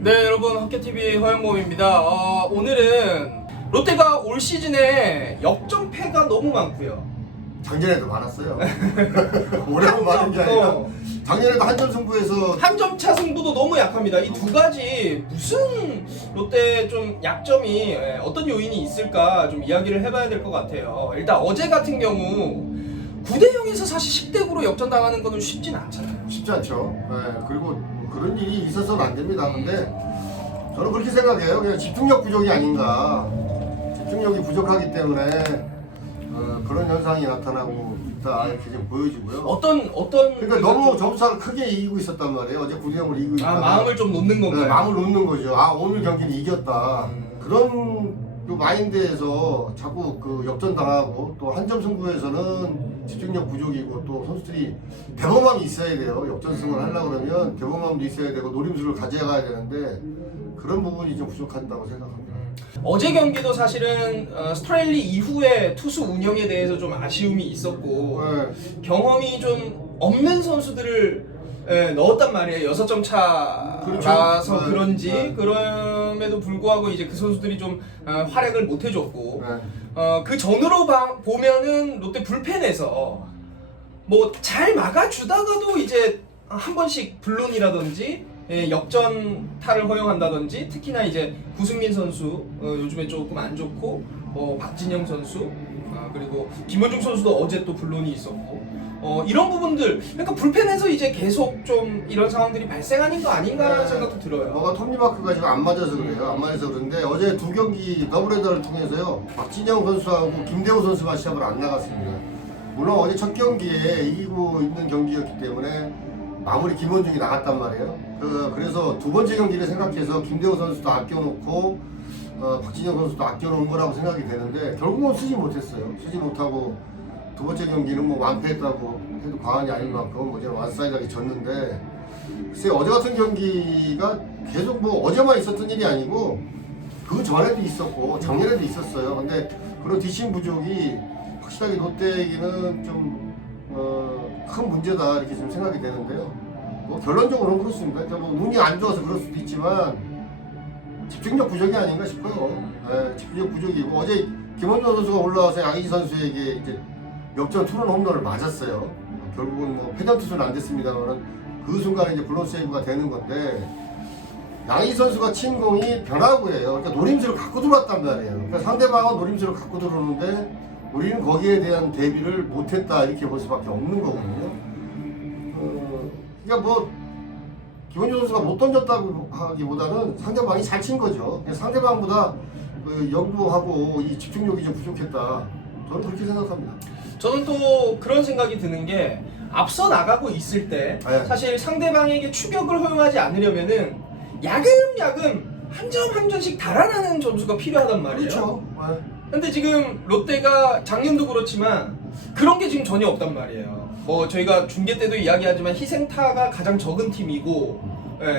네, 여러분, 헛개TV 허영범입니다. 오늘은 롯데가 올 시즌에 역전패가 너무 많고요. 작년에도 많았어요. 올해는 많은 게 아니라 작년에도 한점 승부에서 한 점 차 승부도 너무 약합니다. 이 두 가지 무슨 롯데 좀 약점이 어떤 요인이 있을까 좀 이야기를 해봐야 될 것 같아요. 일단 어제 같은 경우 9대 0에서 사실 10대 9로 역전당하는 거는 쉽진 않잖아요. 쉽지 않죠. 네, 그리고 그런 일이 있어서는 안 됩니다. 근데 저는 그렇게 생각해요. 그냥 집중력 부족이 아닌가. 집중력이 부족하기 때문에 그런 현상이 나타나고 있다 이렇게 좀 보여지고요. 어떤 그러니까 너무 점수차를 크게 이기고 있었단 말이에요. 어제 9대 0으로 이기고 있다가 마음을 좀 놓는 건가요? 네, 마음을 놓는 거죠. 아, 오늘 경기는 이겼다. 그런 그 마인드에서 자꾸 그 역전당하고 또 한 점 승부에서는 집중력 부족이고 또 선수들이 대범함이 있어야 돼요. 역전승을 하려고 그러면 대범함도 있어야 되고 노림수를 가져가야 되는데 그런 부분이 좀 부족한다고 생각합니다. 어제 경기도 사실은 스트레일리 이후에 투수 운영에 대해서 좀 아쉬움이 있었고 네. 경험이 좀 없는 선수들을 넣었단 말이에요. 6점 차라서 그렇죠. 네. 그런지 네. 그럼에도 불구하고 이제 그 선수들이 좀 활약을 못 해줬고 네. 그 전으로 보면은 롯데 불펜에서 뭐 잘 막아주다가도 이제 한 번씩 블론이라든지 역전타를 허용한다든지 특히나 이제 구승민 선수 요즘에 조금 안 좋고 박진영 선수 그리고 김원중 선수도 어제 또 블론이 있었고 이런 부분들 그러니까 불펜에서 이제 계속 좀 이런 상황들이 발생하는 거 아닌가라는 네. 생각도 들어요. 뭐가 톱니바크가 지금 안 맞아서 그래요. 안 맞아서 그런데 어제 두 경기 더블헤더를 통해서요. 박진영 선수하고 김대호 선수가 시합을 안 나갔습니다. 물론 어제 첫 경기에 이기고 있는 경기였기 때문에 마무리 김원중이 나갔단 말이에요. 그래서 두 번째 경기를 생각해서 김대호 선수도 아껴놓고 박진영 선수도 아껴놓은 거라고 생각이 되는데 결국은 쓰지 못했어요. 쓰지 못하고 두 번째 경기는 뭐 완패했다고 해도 과언이 아닐 만큼 어제는 완사이드하게 졌는데 글쎄 어제 같은 경기가 계속 뭐 어제만 있었던 일이 아니고 그 전에도 있었고 작년에도 있었어요. 근데 그런 뒷심 부족이 확실하게 롯데에게는 좀 큰 문제다 이렇게 좀 생각이 되는데요. 뭐 결론적으로는 그렇습니다. 그러니까 뭐 운이 안 좋아서 그럴 수도 있지만 집중력 부족이 아닌가 싶어요. 집중력 부족이고 어제 김원준 선수가 올라와서 양의지 선수에게 이제 역전 투런 홈런을 맞았어요. 결국은 뭐 패전 투수는 안 됐습니다만 그 순간에 이제 블론 세이브가 되는 건데 양의지 선수가 친 공이 변화구예요. 그러니까 노림수를 갖고 들어왔단 말이에요. 그러니까 상대방은 노림수를 갖고 들어오는데 우리는 거기에 대한 대비를 못했다 이렇게 볼 수밖에 없는 거거든요. 그러니까 뭐 김원준 선수가 못 던졌다고 하기보다는 상대방이 잘 친 거죠. 상대방보다 연구하고 이 집중력이 좀 부족했다. 저는 그렇게 생각합니다. 저는 또 그런 생각이 드는 게 앞서 나가고 있을 때 네. 사실 상대방에게 추격을 허용하지 않으려면은 야금야금 한 점 한 점씩 달아나는 점수가 필요하단 말이에요. 그렇죠. 근데 지금 롯데가 작년도 그렇지만 그런 게 지금 전혀 없단 말이에요. 뭐 저희가 중계 때도 이야기하지만 희생타가 가장 적은 팀이고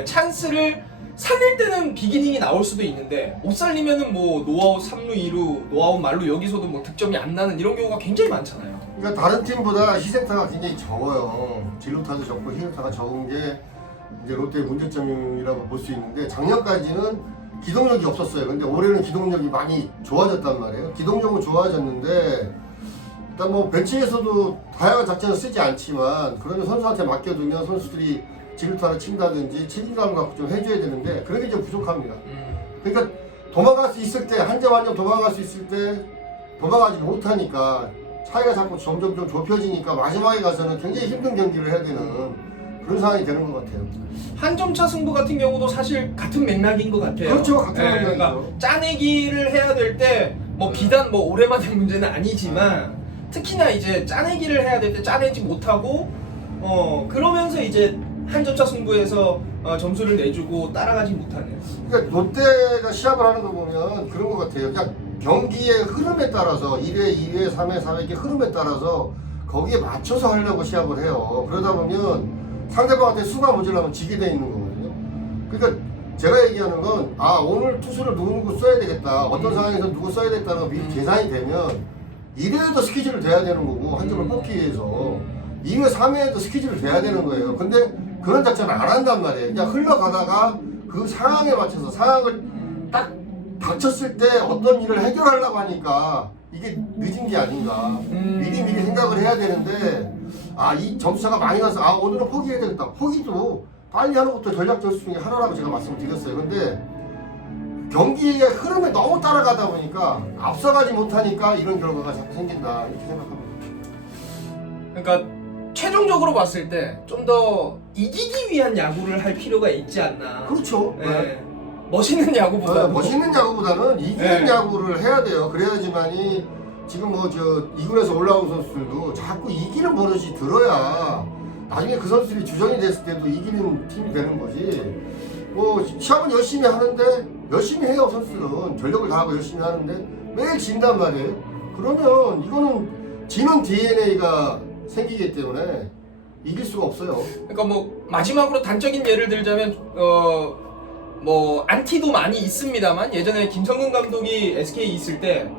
찬스를 살릴 때는 비기닝이 나올 수도 있는데 못 살리면은 뭐 노아웃 3루 2루 노아웃 말루 여기서도 뭐 득점이 안 나는 이런 경우가 굉장히 많잖아요. 그러니까 다른 팀보다 희생타가 굉장히 적어요. 진루타도 적고 희생타가 적은 게 이제 롯데의 문제점이라고 볼 수 있는데 작년까지는 기동력이 없었어요. 근데 올해는 기동력이 많이 좋아졌단 말이에요. 기동력은 좋아졌는데 일단 뭐 벤치에서도 다양한 작전을 쓰지 않지만 그러면 선수한테 맡겨두면 선수들이 진루타를 친다든지 책임감을 갖고 좀 해줘야 되는데 그런 게 좀 부족합니다. 그러니까 도망갈 수 있을 때 한 점 한 점 도망갈 수 있을 때 도망가지 못하니까 차이가 자꾸 점점 좀 좁혀지니까 마지막에 가서는 굉장히 힘든 경기를 해야 되는 그런 상황이 되는 것 같아요. 한 점 차 승부 같은 경우도 사실 같은 맥락인 것 같아요. 그렇죠, 같은 맥락이죠. 그러니까 짜내기를 해야 될 때 뭐 비단 뭐 올해만의 문제는 아니지만 특히나 이제 짜내기를 해야 될 때 짜내지 못하고 그러면서 이제 한 점 차 승부에서 점수를 내주고 따라가지 못하는. 그러니까 롯데가 시합을 하는 거 보면 그런 것 같아요. 그냥 경기의 흐름에 따라서 1회, 2회, 3회, 4회 이렇게 흐름에 따라서 거기에 맞춰서 하려고 시합을 해요. 그러다 보면 상대방한테 수가 모자라면 지게 돼 있는 거거든요. 그러니까 제가 얘기하는 건 오늘 투수를 누구 써야 되겠다. 어떤 상황에서 누구 써야 되겠다는 거 미리 계산이 되면 1회에도 스케줄을 돼야 되는 거고 한 점을 뽑기 위해서 2회, 3회에도 스케줄을 돼야 되는 거예요. 근데 그런 작전을 안 한단 말이에요. 그냥 흘러가다가 그 상황에 맞춰서 상황을 딱 닥쳤을 때 어떤 일을 해결하려고 하니까 이게 늦은 게 아닌가. 미리 생각을 해야 되는데 이 점수차가 많이 나서 오늘은 포기해야 되겠다. 포기도 빨리 하는 것도 전략 전술 중에 하나라고 제가 말씀을 드렸어요. 근데 경기의 흐름에 너무 따라가다 보니까 앞서가지 못하니까 이런 결과가 자꾸 생긴다 이렇게 생각합니다. 그러니까 최종적으로 봤을 때 좀 더 이기기 위한 야구를 할 필요가 있지 않나. 그렇죠. 네. 멋있는 야구보다 멋있는 야구보다는 이기는 야구를 해야 돼요. 그래야지만이 지금 뭐 저 2군에서 올라온 선수들도 자꾸 이기는 버릇이 들어야 나중에 그 선수들이 주전이 됐을 때도 이기는 팀이 되는 거지. 뭐 시합은 열심히 하는데 열심히 해요. 선수들은 전력을 다하고 열심히 하는데 매일 진단 말이에요. 그러면 이거는 지는 DNA가 생기기 때문에 이길 수가 없어요. 그러니까 뭐 마지막으로 단적인 예를 들자면 뭐 안티도 많이 있습니다만 예전에 김성근 감독이 SK에 있을 때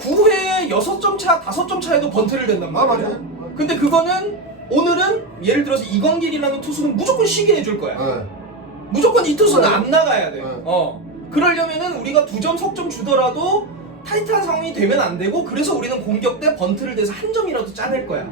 9회에 6점 차, 5점 차에도 번트를 댄단 말이에요. 맞아요. 근데 그거는 오늘은 예를 들어서 이광길이라는 투수는 무조건 쉬게 해줄 거야. 네. 무조건 이 투수는 네. 안 나가야 돼. 네. 그러려면은 우리가 2점 석점 주더라도 타이트한 상황이 되면 안 되고 그래서 우리는 공격 때 번트를 대서 한 점이라도 짜낼 거야.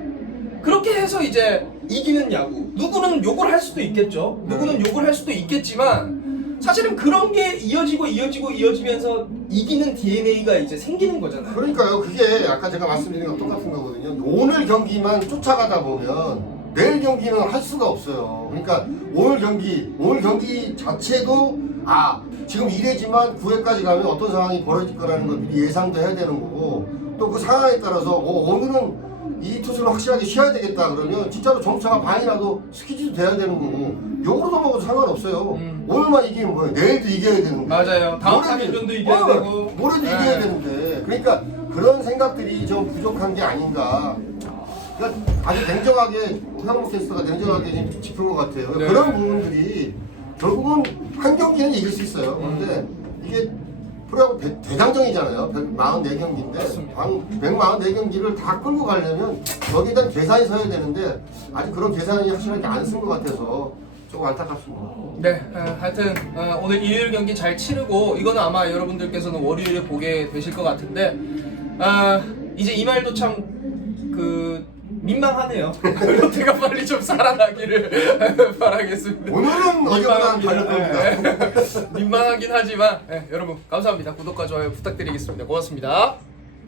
그렇게 해서 이제 이기는 야구. 누구는 욕을 할 수도 있겠죠. 누구는 욕을 할 수도 있겠지만 사실은 그런 게 이어지면서 이기는 DNA가 이제 생기는 거잖아요. 그러니까요. 그게 아까 제가 말씀드린 거 똑같은 거거든요. 오늘 경기만 쫓아가다 보면 내일 경기는 할 수가 없어요. 그러니까 오늘 경기 자체도 지금 1회지만 9회까지 가면 어떤 상황이 벌어질 거라는 걸 미리 예상도 해야 되는 거고 또 그 상황에 따라서 오늘은 이 투수는 확실하게 쉬어야 되겠다 그러면 진짜로 점수차가 많이 나도 스퀴즈도 돼야 되는 거고 욕으로도 먹어도 상관없어요. 오늘만 이기면 뭐예요? 내일도 이겨야 되는데 맞아요. 다음 3연전도 이겨야 되고 모레도 이겨야 되는데 그러니까 그런 생각들이 좀 부족한 게 아닌가. 그러니까 아주 냉정하게 황무 캐스터가 냉정하게 지금 짚은 것 같아요. 네. 그런 부분들이 결국은 한 경기는 이길 수 있어요. 그런데 이게 프로야구 대장정이잖아요. 144경기인데 144경기를 다 끌고 가려면 거기에 대한 계산이 서야 되는데 아직 그런 계산이 확실하게 안 쓴 것 같아서 조금 안타깝습니다. 네, 하여튼 오늘 일요일 경기 잘 치르고 이거는 아마 여러분들께서는 월요일에 보게 되실 것 같은데 이제 이 말도 참 민망하네요. 롯데가 빨리 좀 살아나기를 바라겠습니다. 오늘은 어제보다는 다를 겁니다. 민망하긴 하지만 여러분 감사합니다. 구독과 좋아요 부탁드리겠습니다. 고맙습니다.